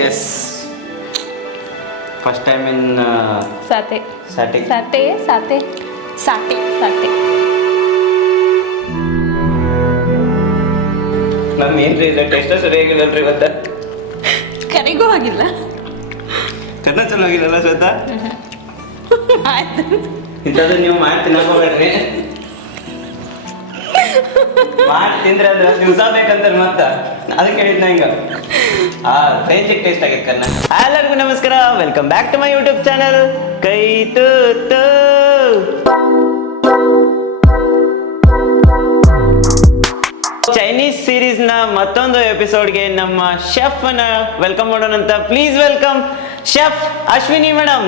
Yes first time in saute saute saute saute saute saute ma'am ಏನ್ರಿ ಇದು? Taste ಸರಿಯಾಗಿಲ್ಲಲ್ರಿ ಇವತ್ತ ಕರೆಗೂ ಆಗಿಲ್ಲ. ಕನ್ನ ಚಲೋ ಆಗಿಲ್ಲಲ್ಲ ಶ್ವೇತಾ? ಆಯ್ತು. ಇಂಥದ್ದು ನೀವು ಮಾಡಿ ತಿನ್ನಕೋಬೇಡ್ರಿ ಮಾಡಿ ತಿಂದ್ರೆ ಅದ್ರ ದಿವಸ ಬೇಕಂತಾರೆ ಮತ್ತ. ಅದಕ್ಕೆ ಹೇಳಿದ್ನ ಹಿಂಗ. ಆ ರೇಂಜಿಗೆ ಟೇಸ್ಟ್ ಆಗೈತೆ ಕನ್ನ ಎಲ್ಲರಿಗೂ ನಮಸ್ಕಾರ welcome back to my YouTube channel ಕೈ ತೂತು ಚೈನೀಸ್ ಸೀರೀಸ್ನ ಮತ್ತೊಂದು ಎಪಿಸೋಡ್ಗೆ ನಮ್ಮ ಶೆಫ್ ಅನ್ನ ವೆಲ್ಕಮ್ ಮಾಡೋಣ ಅಂತ. Please welcome chef Ashwini madam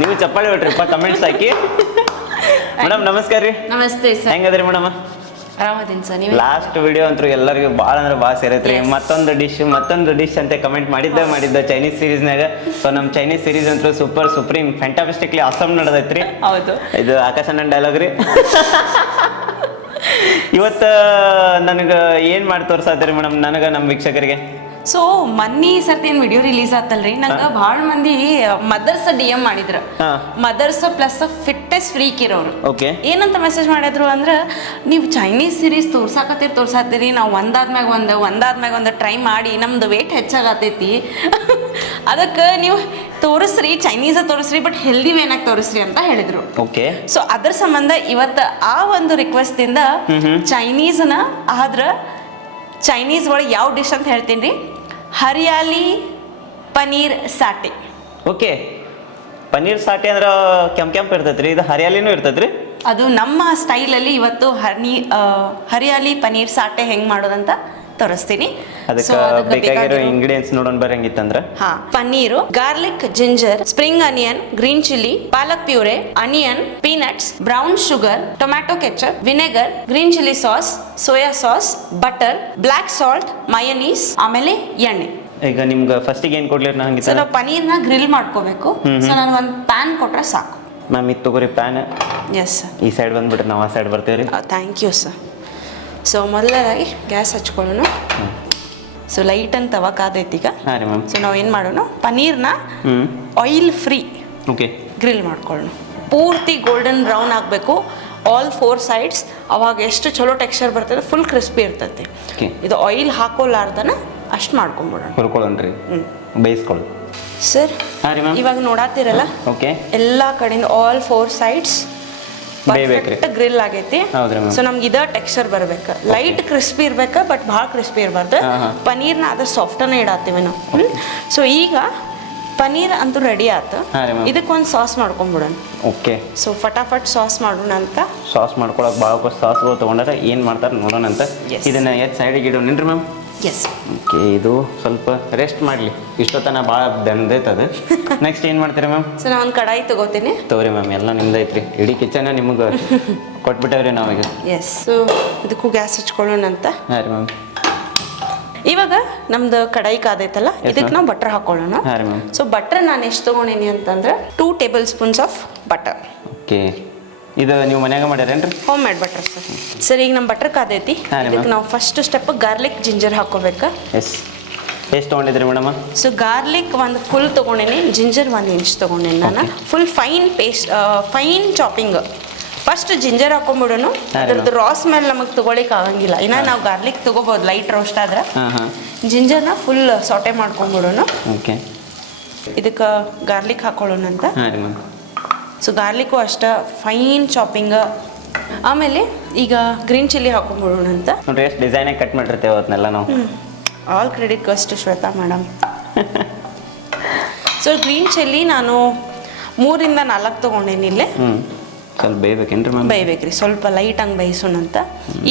ನೀವು ಚಪ್ಪಾಳೆ ಹೊಟ್ರಿಪ್ಪ ಕಮೆಂಟ್ಸ್ ಹಾಕಿ. ಮೇಡಮ್ ನಮಸ್ಕಾರ ರೀ. ನಮಸ್ತೆ ಸರ್. ಹೆಂಗದ್ರಿ ಮೇಡಮ್ ಆರಾಮದೀನಿ ಸರ್ ನೀವು? ಲಾಸ್ಟ್ ವಿಡಿಯೋ ಅಂತೂ ಎಲ್ಲರಿಗೂ ಭಾಳ ಅಂದ್ರೆ ಭಾಳ ಸೇರೈತ್ರಿ. ಮತ್ತೊಂದು ಡಿಶ್ ಮತ್ತೊಂದು ಡಿಶ್ ಅಂತ ಕಮೆಂಟ್ ಮಾಡಿದ್ದೆ ಮಾಡಿದ್ದ ಚೈನೀಸ್ ಸೀರೀಸ್ನಾಗ ಸೊ ನಮ್ಮ ಚೈನೀಸ್ ಸೀರೀಸ್ ಅಂತೂ ಸೂಪರ್ ಸುಪ್ರೀಂ ಫ್ಯಾಂಟಾಸ್ಟಿಕ್ಲಿ ಅಸಮ್ ನಡೆದೈತ್ರಿ. ಹೌದು. ಇದು ಆಕಾಶ ನನ್ನ ಡೈಲಾಗ್ ರೀ. ಇವತ್ತು ನನಗೆ ಏನು ಮಾಡಿ ತೋರ್ಸಾತ್ರಿ ಮೇಡಮ್ ನನಗೆ ನಮ್ಮ ವೀಕ್ಷಕರಿಗೆ. ಸೊ ಮನ್ನಿ ಸರ್ತಿ ಏನ್ ವಿಡಿಯೋ ರಿಲೀಸ್ ಆತಲ್ರಿ? ನಂಗ ಬಹಳ ಮಂದಿ ಮದರ್ಸ್ ಡಿ ಎಂ ಮಾಡಿದ್ರ. ಮದರ್ಸ್ ಪ್ಲಸ್ ಫಿಟ್ನೆಸ್ ಫ್ರೀಕ್ ಇರೋರು. ಏನಂತ ಮೆಸೇಜ್ ಮಾಡಿದ್ರು ಅಂದ್ರ ನೀವು ಚೈನೀಸ್ ಸೀರೀಸ್ ತೋರ್ಸಾಕತ್ತೀರಿ ತೋರ್ಸಾತೀರಿ ನಾವು ಒಂದಾದ್ಮ್ಯಾಗ ಒಂದು ಒಂದಾದ್ಮ್ಯಾಗ ಒಂದು ಟ್ರೈ ಮಾಡಿ ನಮ್ದು ವೇಟ್ ಹೆಚ್ಚಾಗತೈತಿ ಅದಕ್ಕೆ ನೀವು ತೋರಿಸ್ರಿ ಚೈನೀಸ ತೋರಿಸ್ರಿ ಬಟ್ ಹೆಲ್ದಿ ವೇನಾಗ ತೋರಿಸ್ರಿ ಅಂತ ಹೇಳಿದ್ರು. ಓಕೆ ಸೊ ಅದ್ರ ಸಂಬಂಧ ಇವತ್ತು ಆ ಒಂದು ರಿಕ್ವೆಸ್ಟ್ ಇಂದ ಚೈನೀಸ್ನ ಆದ್ರ ಚೈನೀಸ್ ಒಳಗೆ ಯಾವ ಡಿಶ್ ಅಂತ ಹೇಳ್ತೀನಿ ರೀ? Hariyali paneer saute. Okay paneer saute ಅಂದ್ರೆ ಕೆಂಪ್ ಕೆಂಪ್ ಇರ್ತೈತ್ರಿ ಇದು ಹರಿಯಾಲಿನೂ ಇರ್ತೈತ್ರಿ? ಅದು ನಮ್ಮ ಸ್ಟೈಲಲ್ಲಿ ಇವತ್ತು ಹನಿ ಹರಿಯಾಲಿ ಪನೀರ್ ಸಾಟೆ ಹೆಂಗೆ ಮಾಡೋದಂತ ತೋರಿಸ್ತೀನಿ. ಅದಕ್ಕೆ ಬೇಕಾಗಿರೋ ಇಂಗ್ರೀಡಿಯೆಂಟ್ಸ್ ನೋಡೋಣ ಬರಂಗಿತ್ತಂದ್ರ ಹಾ paneer garlic ginger spring onion green chilli palak puree onion peanuts brown sugar tomato ketchup vinegar green chilli sauce soya sauce butter black salt mayonnaise ಆಮೇಲೆ ಎಣ್ಣೆ. ಈಗ ನಿಮ್ಗೆ ಫಸ್ಟಿಗೆ ಏನು ಕೊಡ್ಲಿರ ನಾವು ಪನೀರ್ನ ಪನೀರ್ನ ಗ್ರಿಲ್ ಮಾಡ್ಕೋಬೇಕು ಸೊ ಒಂದು ಪ್ಯಾನ್ ಕೊಟ್ರೆ ಸಾಕು. ಮ್ಯಾಮ್ ಇದು ತಗೋರಿ ಪ್ಯಾನ್ ಎಸ್ ಸರ್ ಈ ಸೈಡ್ ಬಂದ್ಬಿಟ್ರೆ ನಾವು ಆ ಸೈಡ್ ಬರ್ತೀವಿ ರೀ ಥ್ಯಾಂಕ್ ಯು ಸರ್ ಸೊ ಮೊದಲನೇದಾಗಿ ಗ್ಯಾಸ್ ಹಚ್ಕೊಳ್ಳೋಣ. ಸೊ ಲೈಟ್ ಅಂತ ತವ ಆದೈತಿ ಈಗ. ಹಾಂ ರೀ ಮ್ಯಾಮ್. ಸೊ ನಾವು ಏನು ಮಾಡೋಣ? ಪನ್ನೀರ್ನ ಹ್ಞೂ ಆಯಿಲ್ ಫ್ರೀ ಓಕೆ ಗ್ರಿಲ್ ಮಾಡ್ಕೊಳ್ಳೋಣ. ಪೂರ್ತಿ ಗೋಲ್ಡನ್ ಬ್ರೌನ್ ಆಗಬೇಕು. ಆಲ್ ಫೋರ್ ಸೈಡ್ಸ್ ಅವಾಗ ಎಷ್ಟು ಚಲೋ ಟೆಕ್ಸ್ಚರ್ ಬರ್ತದೆ ಫುಲ್ ಕ್ರಿಸ್ಪಿ ಇರ್ತೈತಿ. ಓಕೆ ಇದು ಆಯಿಲ್ ಹಾಕೋಲಾರ್ದನ ಅಷ್ಟು ಮಾಡ್ಕೊಂಬಿಡೋಣ. ರೀ. ಬೇಯಿಸ್ಕೊಳ್ಳಿ. ಸರ್ ಹಾಂ ರೀ ಮ್ಯಾಮ್. ಇವಾಗ ನೋಡಾತಿರಲ್ಲ? ಓಕೆ ಎಲ್ಲ ಕಡೆಯಿಂದ ಆಲ್ ಫೋರ್ ಸೈಡ್ಸ್ ಬೇಯ್ಬೇಕ್ರಿ. ಗ್ರಿಲ್ ಆಗೈತಿ. ಹೌದ್ರಿ ಸೊ ನಮ್ಗೆ ಇದ ಟೆಕ್ಸ್ಚರ್ ಬರ್ಬೇಕು. ಲೈಟ್ ಕ್ರಿಸ್ಪಿ ಇರ್ಬೇಕು ಬಟ್ ಭಾಳ ಕ್ರಿಸ್ಪಿ ಇರಬಾರ್ದು. ಪನೀರ್ನ ಅದ್ರ ಸಾಫ್ಟನ ಇಡಾತೀವಿ ನಾವು. ಸೊ ಈಗ ಪನೀರ್ ಅಂತೂ ರೆಡಿ ಮ್ಯಾಮ್ ಇದಕ್ಕೆ ಒಂದು ಸಾಸ್ ಮಾಡ್ಕೊಂಬಿಡೋಣ ಓಕೆ ಸೊ ಫಟಾಫಟ್ ಸಾಸ್ ಮಾಡೋಣ ಅಂತ. ಸಾಸ್ ಮಾಡ್ಕೊಳಕ್ ಭಾಳ ಸಾಸ್ಗಳು ತೊಗೊಂಡಾರ ಏನು ಮಾಡ್ತಾರೆ ನೋಡೋಣ ಅಂತ. ಇದನ್ನ ಎತ್ ಸೈಡಿಗೆ ಇಡೋಣ ಮ್ಯಾಮ್ ಎಸ್ ಓಕೆ ಇದು ಸ್ವಲ್ಪ ರೆಸ್ಟ್ ಮಾಡಲಿ. ಇಷ್ಟೊತ್ತನ ಭಾಳ ಬೆಂದೈತದ. ನೆಕ್ಸ್ಟ್ ಏನು ಮಾಡ್ತೀರಿ ಮ್ಯಾಮ್ ಸೊ ನಾನು ಒಂದು ಕಡಾಯಿ ತಗೋತೀನಿ. ತಗೋರಿ ಮ್ಯಾಮ್ ಎಲ್ಲ ನಿಮ್ದೈತ್ರಿ. ಇಡೀ ಕಿಚನ ನಿಮಗೆ ಕೊಟ್ಬಿಟ್ಟವ್ರಿ ನಾವೀಗ ಎಸ್ ಸೊ ಇದಕ್ಕೂ ಗ್ಯಾಸ್ ಹಚ್ಕೊಳ್ಳೋಣ ಅಂತ. ಹಾಂ ರೀ ಮ್ಯಾಮ್ ಇವಾಗ ನಮ್ದು ಕಡಾಯಿ ಕಾದೈತಲ್ಲ ಇದಕ್ಕೆ ನಾವು ಬಟರ್ ಹಾಕೊಳ್ಳೋಣ. ಹಾಂ ರೀ ಮ್ಯಾಮ್ ಸೊ ಬಟರ್ ನಾನು ಎಷ್ಟು ತೊಗೊಂಡೀನಿ ಅಂತಂದ್ರೆ two tablespoons of butter okay ಇದು ನೀವು ಮನ್ಯಾಗ ಮಾಡ್ಯಾರೇನ್ರಿ? Homemade butter sir sir ಈಗ ನಮ್ಮ ಬಟರ್ ಕಾದೈತಿ ಹಾ ರೀ ಇದಕ್ಕೆ ma'am. ನಾವು ಫಸ್ಟ್ ಸ್ಟೆಪ್ ಗಾರ್ಲಿಕ್ ಜಿಂಜರ್ ಹಾಕೋಬೇಕಾ. ಎಸ್ ಎಷ್ಟು ತೊಗೊಂಡಿದ್ರಿ ಮೇಡಮ್? ಸೊ ಗಾರ್ಲಿಕ್ ಒಂದು ಫುಲ್ ತೊಗೊಂಡೇನಿ ಜಿಂಜರ್ ಒಂದು ಇಂಚ್ ತೊಗೊಂಡೇನಿ ನಾನು. Full fine paste fine chopping first ginger ಹಾಕೊಂಡ್ಬಿಡೋನು ಹಾ ರೀ ಅದ್ರದ್ದು ರಾ ಸ್ಮೆಲ್ ನಮಗೆ ತೊಗೊಳಿಕ್ ಆಗಂಗಿಲ್ಲ. ಇನ್ನ ನಾವು ಗಾರ್ಲಿಕ್ ತೊಗೋಬೋದು ಲೈಟ್ ರೋಸ್ಟ್ ಆದ್ರೆ. ಹಾಂ ಹಾಂ. ಜಿಂಜರ್ನ ಫುಲ್ ಸಾಟೆ ಮಾಡ್ಕೊಂಡ್ಬಿಡೋನು ಓಕೆ ಇದಕ್ಕೆ ಗಾರ್ಲಿಕ್ ಹಾಕೊಳ್ಳೋಣ ಅಂತ ಹಾಂ ರೀ ಮ್ಯಾಮ್ ಸೊ ಗಾರ್ಲಿಕ್ಕು ಅಷ್ಟ ಫೈನ್ ಚಾಪಿಂಗ್ ಆಮೇಲೆ ಈಗ ಗ್ರೀನ್ ಚಿಲ್ಲಿ ಹಾಕೊಂಡ್ಬಿಡೋಣ ಅಂತ. ನೋಡ್ರಿ ಎಷ್ಟು ಡಿಸೈನಾಗಿ ಕಟ್ ಮಾಡಿರ್ತೇವೆ ಅದನ್ನೆಲ್ಲ ನಾವು. ಆಲ್ ಕ್ರೆಡಿಟ್ ಕಷ್ಟ Shweta madam so green chilli ನಾನು ಮೂರಿಂದ ನಾಲ್ಕು ತೊಗೊಂಡೇನಿ ಇಲ್ಲೇ. ಸ್ವಲ್ಪ ಬೇಯ್ಬೇಕೇನ್ರಿ ಮ್ಯಾಮ್ ಬೇಯ್ಬೇಕ್ರಿ. ಸ್ವಲ್ಪ ಲೈಟಂಗೆ ಬೇಯಿಸೋಣ ಅಂತ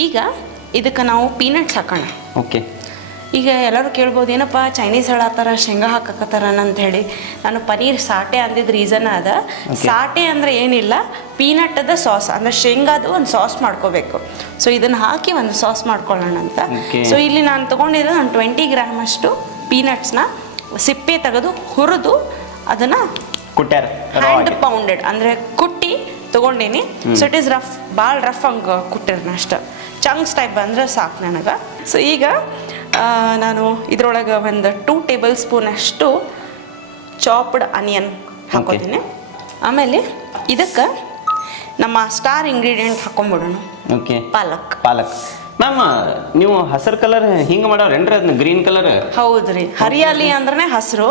ಈಗ ಇದಕ್ಕೆ ನಾವು ಪೀನಟ್ಸ್ ಹಾಕೋಣ. ಓಕೆ ಈಗ ಎಲ್ಲರೂ ಕೇಳ್ಬೋದು ಏನಪ್ಪ ಚೈನೀಸ್ ಹೇಳತ್ತಾರ ಶೇಂಗಾ ಹಾಕಕತ್ತಾರ ಅಂತ ಹೇಳಿ ನಾನು ಪನೀರ್ ಸಾಟೆ ಅಂದಿದ್ದ ರೀಸನ್ ಅದ ಸಾಟೆ ಅಂದರೆ ಏನಿಲ್ಲ ಪೀನಟ್ಟದ ಸಾಸ್ ಅಂದರೆ ಶೇಂಗಾದು ಒಂದು ಸಾಸ್ ಮಾಡ್ಕೋಬೇಕು. ಸೊ ಇದನ್ನು ಹಾಕಿ ಒಂದು ಸಾಸ್ ಮಾಡ್ಕೊಳ್ಳೋಣ ಅಂತ. ಸೊ ಇಲ್ಲಿ ನಾನು ತೊಗೊಂಡಿದ್ದು ಒಂದು ಟ್ವೆಂಟಿ ಗ್ರಾಮ್ ಅಷ್ಟು ಪೀನಟ್ಸ್ನ ಸಿಪ್ಪೆ ತೆಗೆದು ಹುರಿದು ಅದನ್ನು ಕುಟ್ಟಾರ ಹ್ಯಾಂಡ್ ಪೌಂಡೆಡ್ ಅಂದರೆ ಕುಟ್ಟಿ ತೊಗೊಂಡೇನಿ. ಸೊ ಇಟ್ ಈಸ್ ರಫ್ ಭಾಳ ರಫ್ ಹಂಗೆ ಕುಟ್ಟಿರ್ನ ಅಷ್ಟು. ಚಂಕ್ಸ್ ಟೈಪ್ ಬಂದ್ರೆ ಸಾಕು ನನಗೆ. ಸೊ ಈಗ ನಾನು ಇದರೊಳಗೆ ಒಂದು ಟೂ ಟೇಬಲ್ ಸ್ಪೂನ್ ಅಷ್ಟು ಚಾಪ್ಡ್ ಆನಿಯನ್ ಹಾಕೋತೀನಿ. ಆಮೇಲೆ ಇದಕ್ಕೆ ನಮ್ಮ ಸ್ಟಾರ್ ಇಂಗ್ರೀಡಿಯೆಂಟ್ ಹಾಕೊಂಡ್ಬಿಡೋಣ ಓಕೆ ಪಾಲಕ್. ಪಾಲಕ್. ಮ್ಯಾಮ್ ನೀವು ಹಸಿರು ಕಲರ್ ಹಿಂಗ್ ಮಾಡೋರೇನ್ರಿ ಅದನ್ನ ಗ್ರೀನ್ ಕಲರ್ ಹೌದ್ರಿ. ಹರಿಯಾಲಿ ಅಂದ್ರೆ ಹಸಿರು.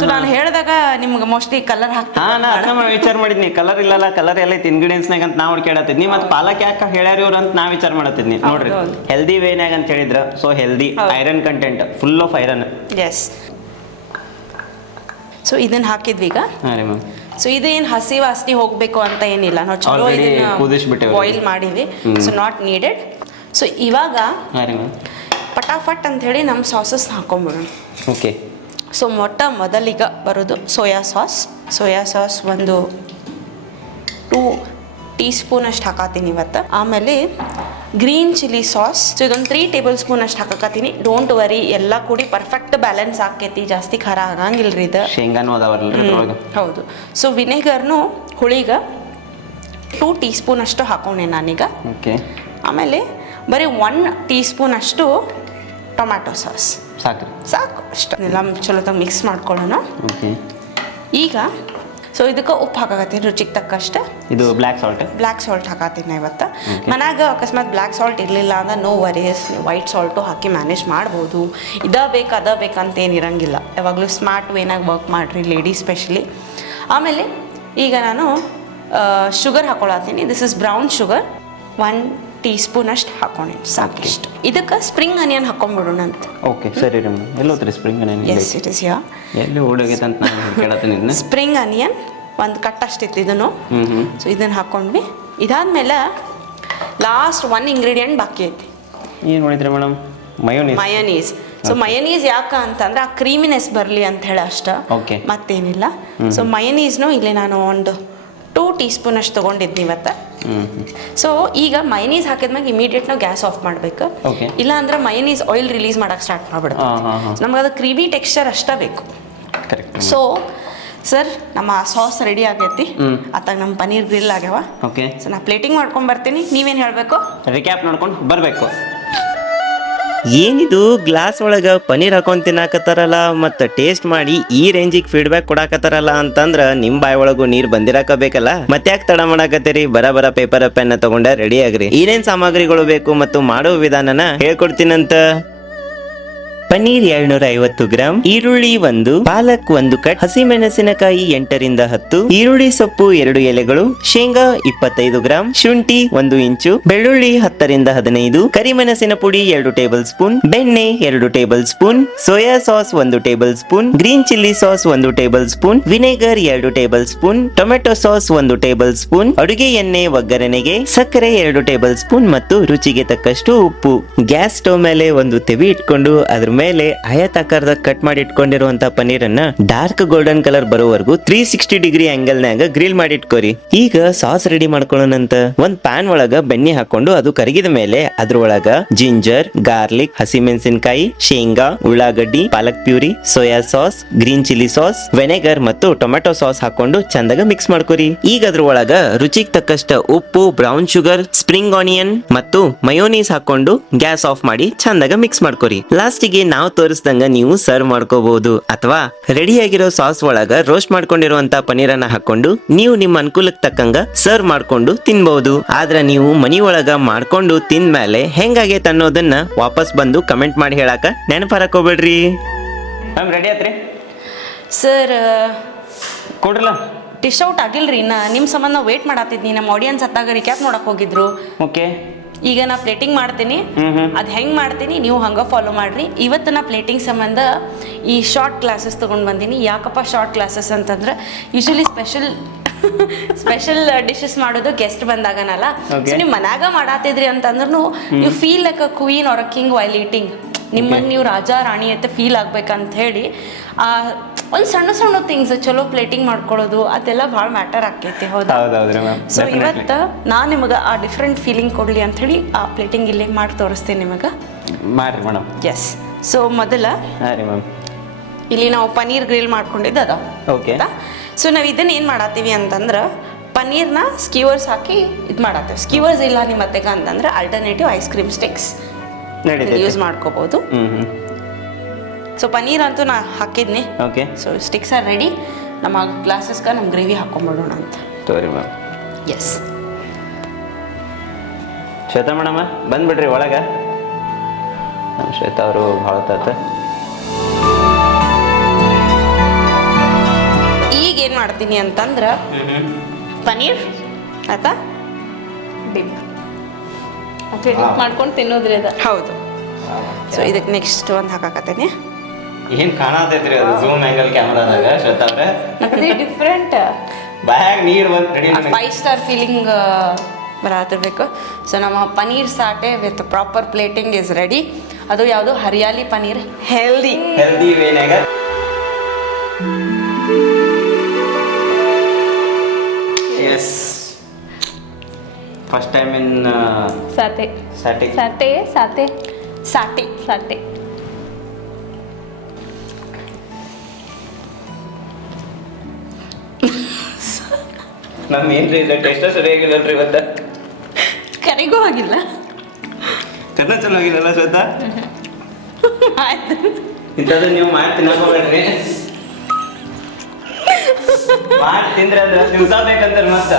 ಸೊ ನಾನು ಹೇಳಿದಾಗ ನಿಮ್ಗೆ ಮೋಸ್ಟ್ಲಿ ಕಲರ್ ಹಾ ನಾ ಅದನ್ನ ವಿಚಾರ ಮಾಡಿದ್ನಿ. ಕಲರ್ ಇಲ್ಲಲ್ಲ ಕಲರ್ ಎಲ್ಲ ಐತಿ ನಾಗ ಅಂತ ನಾವು ಕೇಳತ್ತಿದ್ನಿ. ಮತ್ತೆ ಪಾಲಕ್ ಯಾಕ ಹೇಳ್ಯಾರ ಇವ್ರು ಅಂತ ನಾ ವಿಚಾರ ಮಾಡತ್ತಿದ್ನಿ. ನೋಡ್ರಿ. ಹೆಲ್ದಿ ವೇನ್ಯಾಗ ಅಂತ ಹೇಳಿದ್ರ so healthy iron content full of iron yes so ಇದನ್ನ ಹಾಕಿದ್ವಿ ಈಗ. ಹಾಂ ರೀ ಮ್ಯಾಮ್. ಸೊ ಇದೇನ್ ಹಸಿ ವಾಸನೆ ಹೋಗ್ಬೇಕು ಅಂತ ಏನಿಲ್ಲ. ನಾವು ಚಲೋ Already ಇದನ್ನ ಕುದಿಸ್ಬಿಟ್ಟೇವೆ. ಬಾಯ್ಲ್ ಮಾಡಿವಿ ಸೊ ನಾಟ್ ನೀಡೆಡ್ ಸೊ ಇವಾಗ ಹಾಂ ರೀ ಮ್ಯಾಮ್ ಪಟಾಫಟ್ ಅಂತ ಹೇಳಿ ನಮ್ಮ ಸಾಸಸ್ ಹಾಕೊಂಬಿಡೋಣ. ಓಕೆ. ಸೊ ಮೊಟ್ಟ ಮೊದಲಿಗ ಬರೋದು ಸೋಯಾ ಸಾಸ್. ಸೋಯಾ ಸಾಸ್ ಒಂದು ಟೂ ಟೀ ಸ್ಪೂನ್ ಅಷ್ಟು ಹಾಕತ್ತೀನಿ ಇವತ್ತು. ಆಮೇಲೆ ಗ್ರೀನ್ ಚಿಲ್ಲಿ ಸಾಸ್. ಸೊ ಇದೊಂದು ತ್ರೀ ಟೇಬಲ್ ಸ್ಪೂನ್ ಅಷ್ಟು ಹಾಕಕತ್ತೀನಿ. ಡೋಂಟ್ ವರಿ ಎಲ್ಲ ಕೂಡಿ ಪರ್ಫೆಕ್ಟ್ ಬ್ಯಾಲೆನ್ಸ್ ಆಕೈತಿ ಜಾಸ್ತಿ ಖಾರ ಆಗಂಗಿಲ್ಲ ರೀ ಇದು. ಶೇಂಗಾನು ಹೌದು. ಸೊ ವಿನೆಗರ್ನು ಹುಳಿಗ ಟೂ ಟೀ ಸ್ಪೂನ್ ಅಷ್ಟು ಹಾಕೊಂಡೆ ನಾನೀಗ. ಓಕೆ. ಆಮೇಲೆ ಬರೀ ಒನ್ ಟೀ ಸ್ಪೂನ್ ಅಷ್ಟು ಟೊಮ್ಯಾಟೊ ಸಾಸ್ ಸಾಕು. ಸಾಕು ಅಷ್ಟು. ಎಲ್ಲ ಚಲೋ ಮಿಕ್ಸ್ ಮಾಡ್ಕೊಳ್ಳೋಣ. ಈಗ ಸೊ ಇದಕ್ಕೆ ಉಪ್ಪು ಹಾಕಾಕತ್ತೀನಿ ರುಚಿಗೆ ತಕ್ಕಷ್ಟು. ಇದು ಬ್ಲ್ಯಾಕ್ ಸಾಲ್ಟ್ ಬ್ಲ್ಯಾಕ್ ಸಾಲ್ಟ್ ಹಾಕತ್ತೀನಿ ಇವತ್ತು. ಮನ್ಯಾಗ ಅಕಸ್ಮಾತ್ ಬ್ಲ್ಯಾಕ್ ಸಾಲ್ಟ್ ಇರಲಿಲ್ಲ ಅಂದ್ರೆ ನೋ ವರೀಸ್ ವೈಟ್ ಸಾಲ್ಟು ಹಾಕಿ ಮ್ಯಾನೇಜ್ ಮಾಡ್ಬೋದು. ಇದ ಬೇಕು ಅದ ಬೇಕಂತ ಏನು ಇರಂಗಿಲ್ಲ. ಯಾವಾಗಲೂ ಸ್ಮಾರ್ಟ್ ವೇನಾಗಿ ವರ್ಕ್ ಮಾಡಿರಿ ಲೇಡೀಸ್ ಸ್ಪೆಷಲಿ ಆಮೇಲೆ ಈಗ ನಾನು sugar ಹಾಕೊಳತ್ತೀನಿ. This is brown sugar one teaspoon ಅಷ್ಟು ಹಾಕೊಂಡಿ ಸಾಕಿಷ್ಟು. ಇದಕ್ಕೆ ಸ್ಪ್ರಿಂಗ್ ಅನಿಯನ್ ಹಾಕೊಂಡ್ಬಿಡೋಣ ಅಂತ. ಓಕೆ ಸರಿ ರೀ ಎಲ್ಲೋತ್ರಿ spring yes it is yeah ಎಲ್ಲಿ ಓಡೋಗೈತೆ ಅಂತ ನಾನು ಕೇಳತ್ತೀನಿ ಇದನ್ನ ಸ್ಪ್ರಿಂಗ್ ಅನಿಯನ್ ಒಂದು ಕಟ್ ಅಷ್ಟಿತ್ತು ಇದನ್ನು ಸೊ ಇದನ್ನು ಹಾಕೊಂಡ್ವಿ. ಇದಾದ್ಮೇಲೆ ಲಾಸ್ಟ್ ಒನ್ ಇಂಗ್ರೀಡಿಯೆಂಟ್ ಬಾಕಿ ಐತಿ. ಏನು ನೋಡಿದ್ರೆ madam? Mayonnaise mayonnaise so mayonnaise ಯಾಕ ಅಂತಂದ್ರೆ ಆ ಕ್ರೀಮಿನೆಸ್ ಬರಲಿ ಅಂತ ಹೇಳಿ ಅಷ್ಟ. ಓಕೆ ಮತ್ತೇನಿಲ್ಲ. ಸೊ ಮಯನೀಸ್ನು ಇಲ್ಲಿ ನಾನು ಒಂದು ಟೂ ಟೀ ಸ್ಪೂನ್ ಅಷ್ಟು ತೊಗೊಂಡಿದ್ನಿ ಇವತ್ತು. ಸೊ ಈಗ ಮಯನೀಸ್ ಹಾಕಿದ್ಮ್ಯಾಗ ಇಮಿಡಿಯೇಟ್ ನಾವು ಗ್ಯಾಸ್ ಆಫ್ ಮಾಡ್ಬೇಕು. ಇಲ್ಲ ಅಂದ್ರೆ ಮೈನೀಸ್ ಆಯಿಲ್ ರಿಲೀಸ್ ಮಾಡಕ್ ಸ್ಟಾರ್ಟ್ ಮಾಡ್ಬಿಡುತ್ತೆ. ನಮ್ಗೆ ಅದು ಕ್ರೀಮಿ ಟೆಕ್ಸ್ಚರ್ ಅಷ್ಟೇ ಬೇಕು. ಕರೆಕ್ಟ್ ಸೊ ಸರ್ ನಮ್ಮ ಸಾಸ್ ರೆಡಿ ಆಗೈತಿ. ಅತ್ತಾಗ ನಮ್ಮ ಪನೀರ್ ಗ್ರಿಲ್ ಆಗ್ಯಾವ. ಓಕೆ ಸೊ ನಾ ಪ್ಲೇಟಿಂಗ್ ಮಾಡ್ಕೊಂಡ್ ಬರ್ತೀನಿ. ನೀವೇನು ಹೇಳಬೇಕು? ರಿಕ್ಯಾಪ್ ನೋಡ್ಕೊಂಡು ಬರಬೇಕು. ಏನಿದು? ಗ್ಲಾಸ್ ಒಳಗ ಪನೀರ್ ಹಾಕೊಂಡ್ ತಿನ್ನಾಕತ್ತಾರಲ್ಲ, ಮತ್ತ ಟೇಸ್ಟ್ ಮಾಡಿ ಈ ರೇಂಜಿಗೆ ಫೀಡ್ಬ್ಯಾಕ್ ಕೊಡಾಕತ್ತಾರಲ್ಲ ಅಂತಂದ್ರ ನಿಮ್ ಬಾಯ್ ಒಳಗೂ ನೀರ್ ಬಂದಿರಾಕ ಬೇಕಲ್ಲ ಯಾಕೆ ತಡ ಮಾಡಾಕತ್ತೀರಿ? ಬರ ಪೇಪರ್ ಪೆನ್ ತಗೊಂಡ ರೆಡಿ ಆಗ್ರಿ. ಏನೇನ್ ಸಾಮಗ್ರಿಗಳು ಬೇಕು ಮತ್ತು ಮಾಡೋ ವಿಧಾನನ ಹೇಳ್ಕೊಡ್ತೀನಂತ? ಪನ್ನೀರ್ ಎರಡ್ನೂರ ಐವತ್ತು ಗ್ರಾಂ, ಈರುಳ್ಳಿ ಒಂದು, ಪಾಲಕ್ ಒಂದು ಕಟ್, ಹಸಿಮೆಣಸಿನಕಾಯಿ ಎಂಟರಿಂದ ಹತ್ತು, ಈರುಳ್ಳಿ ಸೊಪ್ಪು ಎರಡು ಎಲೆಗಳು, ಶೇಂಗಾ ಇಪ್ಪತ್ತೈದು ಗ್ರಾಂ, ಶುಂಠಿ ಒಂದು ಇಂಚು, ಬೆಳ್ಳುಳ್ಳಿ ಹತ್ತರಿಂದ ಹದಿನೈದು, ಕರಿಮೆಣಸಿನ ಪುಡಿ ಎರಡು ಟೇಬಲ್ ಸ್ಪೂನ್, ಬೆಣ್ಣೆ ಎರಡು ಟೇಬಲ್ ಸ್ಪೂನ್, ಸೋಯಾ ಸಾಸ್ ಒಂದು tablespoon, green chilli sauce ಒಂದು ಟೇಬಲ್ ಸ್ಪೂನ್, ವಿನೆಗರ್ ಎರಡು ಟೇಬಲ್ ಸ್ಪೂನ್, ಟೊಮೆಟೊ ಸಾಸ್ ಒಂದು ಟೇಬಲ್ ಸ್ಪೂನ್, ಅಡುಗೆ ಎಣ್ಣೆ ಒಗ್ಗರಣೆಗೆ ಸಕ್ಕರೆ ಎರಡು ಟೇಬಲ್ ಸ್ಪೂನ್ ಮತ್ತು ರುಚಿಗೆ ತಕ್ಕಷ್ಟು ಉಪ್ಪು. ಗ್ಯಾಸ್ ಸ್ಟವ್ ಮೇಲೆ ಒಂದು ತೆವಿ ಇಟ್ಕೊಂಡು ಅದ್ರ ಮೇಲೆ ಆಯತಾಕಾರದ ಕಟ್ ಮಾಡಿ ಇಟ್ಕೊಂಡಿರುವಂತ ಪನ್ನೀರನ್ನ ಡಾರ್ಕ್ ಗೋಲ್ಡನ್ ಕಲರ್ ಬರೋವರೆಗೂ ತ್ರೀ ಸಿಕ್ಸ್ಟಿ ಡಿಗ್ರಿ ಆಂಗಲ್ ನಾಗ ಗ್ರಿಲ್ ಮಾಡಿ ಇಟ್ಕೋರಿ ಈಗ ಸಾಸ್ ರೆಡಿ ಮಾಡ್ಕೊಳ್ಳೋಣಂತ ಒಂದ್ ಪ್ಯಾನ್ ಒಳಗ ಬೆಣ್ಣೆ ಹಾಕೊಂಡು ಅದು ಕರಗಿದ ಮೇಲೆ ಅದ್ರೊಳಗ ಜಿಂಜರ್ ಗಾರ್ಲಿಕ್ ಹಸಿಮೆಣಸಿನಕಾಯಿ, ಶೇಂಗಾ, ಉಳ್ಳಾಗಡ್ಡಿ, palak puree soya sauce green chilli sauce vinegar ಮತ್ತು ಟೊಮೆಟೊ ಸಾಸ್ ಹಾಕೊಂಡು ಚಂದಾಗ ಮಿಕ್ಸ್ ಮಾಡ್ಕೊರಿ. ಈಗ ಅದ್ರೊಳಗ ರುಚಿಗೆ ತಕ್ಕಷ್ಟ ಉಪ್ಪು ಬ್ರೌನ್ ಶುಗರ್ ಸ್ಪ್ರಿಂಗ್ ಆನಿಯನ್ ಮತ್ತು ಮಯೋನೀಸ್ ಹಾಕೊಂಡು ಗ್ಯಾಸ್ ಆಫ್ ಮಾಡಿ ಚಂದಾಗ ಮಿಕ್ಸ್ ಮಾಡ್ಕೊರಿ. ಲಾಸ್ಟಿಗೆ ನಾವು ತೋರಿಸ್ದಂಗ ನೀವು ಸರ್ವ್ ಮಾಡ್ಕೋಬಹುದು ಅಥವಾ ರೆಡಿ ಆಗಿರೋ ಸಾಸ್ ಒಳಗ ರೋಸ್ಟ್ ಮಾಡ್ಕೊಂಡಿರುವಂತ ಪನೀರನ್ನ ಹಾಕೊಂಡು ನೀವು ನಿಮ್ಮ ಅನುಕೂಲಕ್ಕೆ ತಕ್ಕಂಗ ಸರ್ವ್ ಮಾಡ್ಕೊಂಡು ತಿನ್ಬಹುದು ಆದ್ರೆ ನೀವು ಮನಿ ಒಳಗ ಮಾಡ್ಕೊಂಡು ತಿಂದ್ಮೇಲೆ ಹೆಂಗಾಗೈತೆ ಅನ್ನೋದನ್ನ ವಾಪಸ್ ಬಂದು ಕಮೆಂಟ್ ಮಾಡಿ ಹೇಳಾಕ ನೆನಪರಕೋಬೇಡ್ರಿ ಮ್ಯಾಮ್ ರೆಡಿ ಆತ್ರಿ? ಸರ್ ಕೊಡ್ರಲ್ಲ? ಡಿಶ್ ಔಟ್ ಆಗಿಲ್ರಿ ಇನ್ನ. ನಿಮ್ಮ ಸಂಬಂಧ ವೇಟ್ ಮಾಡತ್ತಿದ್ನಿ ನಮ್ಮ ಆಡಿಯನ್ಸ್ ಹತ್ತಾಗ ರಿಕ್ಯಾಪ್ ನೋಡಕ್ ಹೋಗಿದ್ರು. ಓಕೆ ಈಗ ನಾ ಪ್ಲೇಟಿಂಗ್ ಮಾಡ್ತೀನಿ. ಅದ್ ಹೆಂಗೆ ಮಾಡ್ತೀನಿ? ನೀವು ಹಂಗೆ ಫಾಲೋ ಮಾಡ್ರಿ. ಇವತ್ತು ನಾ ಪ್ಲೇಟಿಂಗ್ ಸಂಬಂಧ ಈ ಶಾರ್ಟ್ ಕ್ಲಾಸಸ್ ತೊಗೊಂಡು ಬಂದೀನಿ. ಯಾಕಪ್ಪ ಶಾರ್ಟ್ ಕ್ಲಾಸಸ್ ಅಂತಂದ್ರೆ ಯೂಶಲಿ ಸ್ಪೆಷಲ್ ಸ್ಪೆಷಲ್ ಡಿಶಸ್ ಮಾಡೋದು ಗೆಸ್ಟ್ ಬಂದಾಗನಲ್ಲ. ಸೊ ನೀವು ಮನ್ಯಾಗ ಮಾಡಾತಿದ್ರಿ ಅಂತಂದ್ರೂ you feel like a queen or a king while eating ನಿಮ್ಮನ್ನು ನೀವು ರಾಜ ರಾಣಿ ಅಂತ ಫೀಲ್ ಆಗ್ಬೇಕಂತ ಹೇಳಿ ಒಂದು ಸಣ್ಣ ಸಣ್ಣ ಥಿಂಗ್ಸ್ ಚಲೋ ಪ್ಲೇಟಿಂಗ್ ಮಾಡ್ಕೊಳ್ಳೋದು ಅದೆಲ್ಲ ಭಾಳ ಮ್ಯಾಟರ್ ಆಕೈತಿ ಹೌದಾ? ಸೊ ಇವತ್ತು ನಾನು ನಿಮಗೆ ಆ ಡಿಫ್ರೆಂಟ್ ಫೀಲಿಂಗ್ ಕೊಡಲಿ ಅಂಥೇಳಿ ಆ ಪ್ಲೇಟಿಂಗ್ ಇಲ್ಲಿ ಮಾಡಿ ತೋರಿಸ್ತೀನಿ ನಿಮಗೆ. ಮಾಡ್ರಿ ಮೇಡಮ್ ಎಸ್ ಸೊ ಮೊದಲ ಮ್ಯಾಮ್ ಇಲ್ಲಿ ನಾವು ಪನ್ನೀರ್ ಗ್ರಿಲ್ ಮಾಡ್ಕೊಂಡಿದ್ದು ಅದ. ಓಕೆ ಸೊ ನಾವು ಇದನ್ನ ಏನು ಮಾಡತ್ತೀವಿ ಅಂತಂದ್ರೆ ಪನ್ನೀರ್ನ ಸ್ಕೀವರ್ಸ್ ಹಾಕಿ ಇದು ಮಾಡತ್ತೇವೆ ಸ್ಕೀವರ್ಸ್ ಇಲ್ಲ ನಿಮ್ಮ ಅತ್ತೆಗ ಅಂತಂದ್ರೆ alternative ice cream sticks use ಮಾಡ್ಕೋಬೋದು. ಸೊ ಪನ್ನೀರ್ ಅಂತೂ ನಾ ಹಾಕಿದ್ನಿ okay so sticks are ready ನಮ್ಮ ಗ್ಲಾಸಸ್ಗೆ ನಮ್ಮ ಗ್ರೇವಿ ಹಾಕೊಂಡ್ಬಿಡೋಣ ಅಂತ ತೋರಿ ಮ್ಯಾಮ್ ಎಸ್ ಶ್ವೇತಾ ಮೇಡಮ ಬಂದ್ಬಿಡ್ರಿ ಒಳಗೆ. ನಮ್ಮ ಶ್ವೇತಾ ಅವರು ಭಾಳ ತಾತ. ಈಗ ಏನು ಮಾಡ್ತೀನಿ ಅಂತಂದ್ರೆ ಪನ್ನೀರ್ ಆಯ್ತಾ? ಡಿಪ್ ಮಾಡ್ಕೊಂಡು ತಿನ್ನೋದ್ರಿ ಅದ. ಹೌದು. ಸೊ ಇದಕ್ಕೆ ನೆಕ್ಸ್ಟ್ ಒಂದು ಹಾಕಾಕತ್ತೇನೆ. ಏನು ಕಾಣತೈತ್ರಿ ಅದು ಝೂಮ್ ಆಂಗಲ್ ಕ್ಯಾಮ್ರಾದಾಗ ಶ್ವೇತಾ ಅವ್ರೆ ಅದೇ ಡಿಫ್ರೆಂಟ್ ಬ್ಯಾಗ್ ನೀರು ಬಂದು ರೆಡಿ ಫೈವ್ ಸ್ಟಾರ್ ಫೀಲಿಂಗ್ ಬರಾತಿರ್ಬೇಕು ಸೊ ನಮ್ಮ paneer saute with proper plating is ready ಅದು ಯಾವುದು? Hariyali paneer healthy healthy ವೇನಾಗ yes first time in saute saute. Saute saute saute. Saute ನಮ್ಮ ಏನ್ರಿ ಇಲ್ಲ ಟೇಸ್ಟ್ ಸರಿಯಾಗಿಲ್ಲಲ್ರಿ ಇವತ್ತು ಕರಿಗೂ ಆಗಿಲ್ಲ. ಕನ್ನ ಚಲೋ ಆಗಿಲ್ಲಲ್ಲ ಶ್ವೇತಾ? ಆಯ್ತು. ಇಂಥದ್ದು ನೀವು ಮಾಡಿ ತಿನ್ನಕೋಬೇಡ್ರಿ ಮಾಡಿ ತಿಂದ್ರೆ ಅಂದ್ರೆ ದಿವಸ ಬೇಕಂತಾರೆ ಮತ್ತ?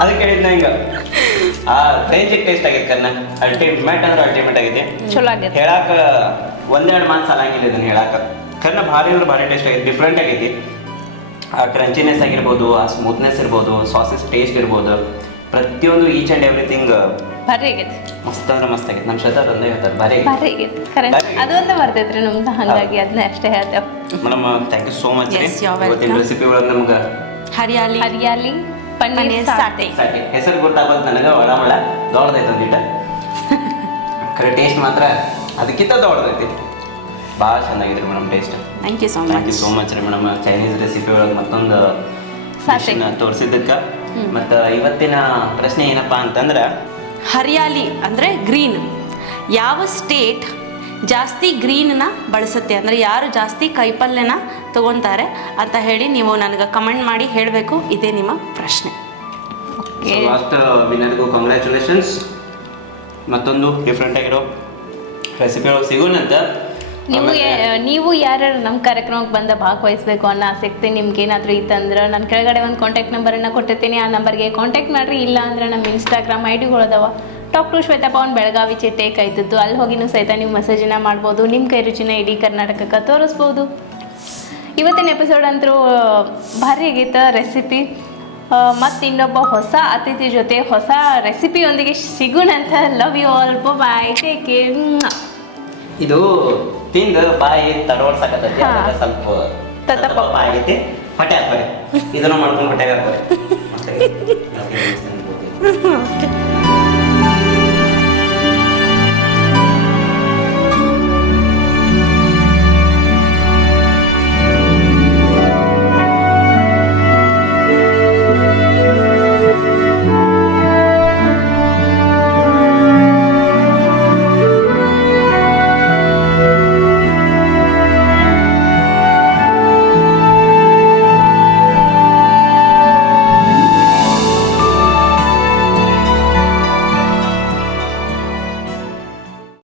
ಅದಕ್ಕೆ ಹೇಳಿದ್ನ ಹಿಂಗ. ಆ ರೇಂಜಿಗೆ ಟೇಸ್ಟ್ ಆಗೈತೆ ಕನ್ನ ಅಲ್ಟಿಮೇಟ್ ಅಂದ್ರೆ ಅಲ್ಟಿಮೇಟ್ ಆಗೈತಿ ಚಲೋ ಆಗೈತೆ ಹೇಳಾಕ ಒಂದೆರಡು ಮಾತು ಸಾಲಾಗಿಲ್ಲ ಇದನ್ನ ಹೇಳಾಕ. ಕನ್ನ ಭಾರಿ ಅಂದ್ರೆ ಭಾರಿ ಟೇಸ್ಟ್ ಆಗೈತಿ ಡಿಫ್ರೆಂಟ್ ಆಗೈತಿ ಆ ಕ್ರಂಚಿನೆಸ್ ಆಗಿರ್ಬೋದು ಆ ಸ್ಮೂತ್ನೆಸ್ ಇರ್ಬೋದು ಸಾಸಸ್ ಟೇಸ್ಟ್ ಇರ್ಬೋದು ಪ್ರತಿಯೊಂದು ಈಚ್ ಆ್ಯಂಡ್ ಎವ್ರಿಥಿಂಗ್ ಭಾರಿ ಆಗೈತಿ. ಮಸ್ತ್ ಅಂದ್ರೆ ಮಸ್ತ್ ಆಗೈತೆ. ನಮ್ಮ ಶ್ವೇತಾ ತಂದೆ ಹೇಳ್ತಾರೆ ಭಾರಿ ಭಾರಿ ಆಗೈತೆ. ಕರೆ ಆಗೈತಿ. ಅದೊಂದು ಬರ್ತೈತ್ರಿ ನಮ್ದು ಹಂಗಾಗಿ ಅದನ್ನ ಅಷ್ಟೇ ಹೇಳ್ತೇವೆ madam thank you so much. ಇವತ್ತಿನ ರೆಸಿಪಿ ಒಳಗೆ ನಮ್ಗೆ ಹರಿಯಾಲಿ. ಹರಿಯಾಲಿ ಪನ್ನೀರ್ ಸಾಟೆ. ಹೆಸರು ಗೊತ್ತಾಗೋದು ನನಗೆ ಒಳ ಒಳ ದೊಡ್ಡದೈತೆ ಒಂದಿಟ. ಖರೆ ಟೇಸ್ಟ್ ಮಾತ್ರ. ಅದಕ್ಕಿಂತ ದೊಡ್ಡದೈತಿ ಭಾಳ ಚೆನ್ನಾಗಿದೆ madam taste thank you so thank you much so much ರೀ ಮೇಡಮ್. ಚೈನೀಸ್ ರೆಸಿಪಿ ಒಳಗೆ ಮತ್ತೊಂದು. ತೋರಿಸಿದ್ದಕ್ಕೆ. ಮತ್ತು ಇವತ್ತಿನ ಪ್ರಶ್ನೆ ಏನಪ್ಪ ಅಂತಂದ್ರೆ ಹರಿಯಾಲಿ ಅಂದರೆ ಗ್ರೀನ್ ಯಾವ ಸ್ಟೇಟ್ ಜಾಸ್ತಿ ಗ್ರೀನ್ನ ಬಳಸುತ್ತೆ? ಅಂದರೆ ಯಾರು ಜಾಸ್ತಿ ಕೈಪಲ್ಯನ ತಗೊತಾರೆ ಅಂತ ಹೇಳಿ ನೀವು ನನಗೆ ಕಮೆಂಟ್ ಮಾಡಿ ಹೇಳಬೇಕು. ಇದೇ ನಿಮ್ಮ ಪ್ರಶ್ನೆ. ಲಾಸ್ಟ್ ವಿನ್ನರ್ಗೂ ಕಂಗ್ರ್ಯಾಚುಲೇಷನ್ಸ್ ಮತ್ತೊಂದು ಡಿಫ್ರೆಂಟ್ ಆಗಿರೋ ರೆಸಿಪಿ ಒಳಗೆ ಸಿಗೋಣಂತ. ನೀವು ನೀವು ಯಾರು ನಮ್ಮ ಕಾರ್ಯಕ್ರಮಕ್ಕೆ ಬಂದ ಭಾಗವಹಿಸಬೇಕು ಅನ್ನೋ ಆಸಕ್ತಿ ನಿಮ್ಗೆ ಏನಾದರೂ ಇತ್ತಂದ್ರೆ ನಾನು ಕೆಳಗಡೆ ಒಂದು ಕಾಂಟ್ಯಾಕ್ಟ್ ನಂಬರನ್ನು ಕೊಟ್ಟಿರ್ತೀನಿ. ಆ ನಂಬರ್ಗೆ ಕಾಂಟ್ಯಾಕ್ಟ್ ಮಾಡಿರಿ. ಇಲ್ಲ ಅಂದ್ರೆ ನಮ್ಮ ಇನ್ಸ್ಟಾಗ್ರಾಮ್ ಐ ಡಿಗಳು ಅದಾವ. ಟಾಕ್ ಟು ಶ್ವೇತಾ ಪವನ್ ಬೆಳಗಾವಿ ಚೇಟೇಕ್ ಆಯ್ತಿತ್ತು ಅಲ್ಲಿ ಹೋಗಿನೂ ಸಹಿತ ನೀವು ಮೆಸೇಜನ್ನ ಮಾಡ್ಬೋದು. ನಿಮ್ಮ ಕೈ ರುಚಿನ ಇಡೀ ಕರ್ನಾಟಕಕ್ಕೆ ತೋರಿಸ್ಬೋದು. ಇವತ್ತಿನ ಎಪಿಸೋಡ್ ಅಂತೂ ಭಾರಿ ಗೀತ ರೆಸಿಪಿ ಮತ್ತು ಇನ್ನೊಬ್ಬ ಹೊಸ ಅತಿಥಿ ಜೊತೆ ಹೊಸ ರೆಸಿಪಿಯೊಂದಿಗೆ ಸಿಗೋಣಂತ love you all bye take care ಇದು ತಿಂದು ಬಾಯಿ. ಅದಕ್ಕೆ ಸ್ವಲ್ಪ ತತ್ತಪ್ಪ. ಆಗೈತಿ. ಹೊಟ್ಟೆ ಹಾಕ್ಬೇಕು ಇದನ್ನ ಮಾಡ್ಕೊಂಡು ಹೊಟ್ಟೆ ಹಾಕ್ಬಾರಿ ಓಕೆ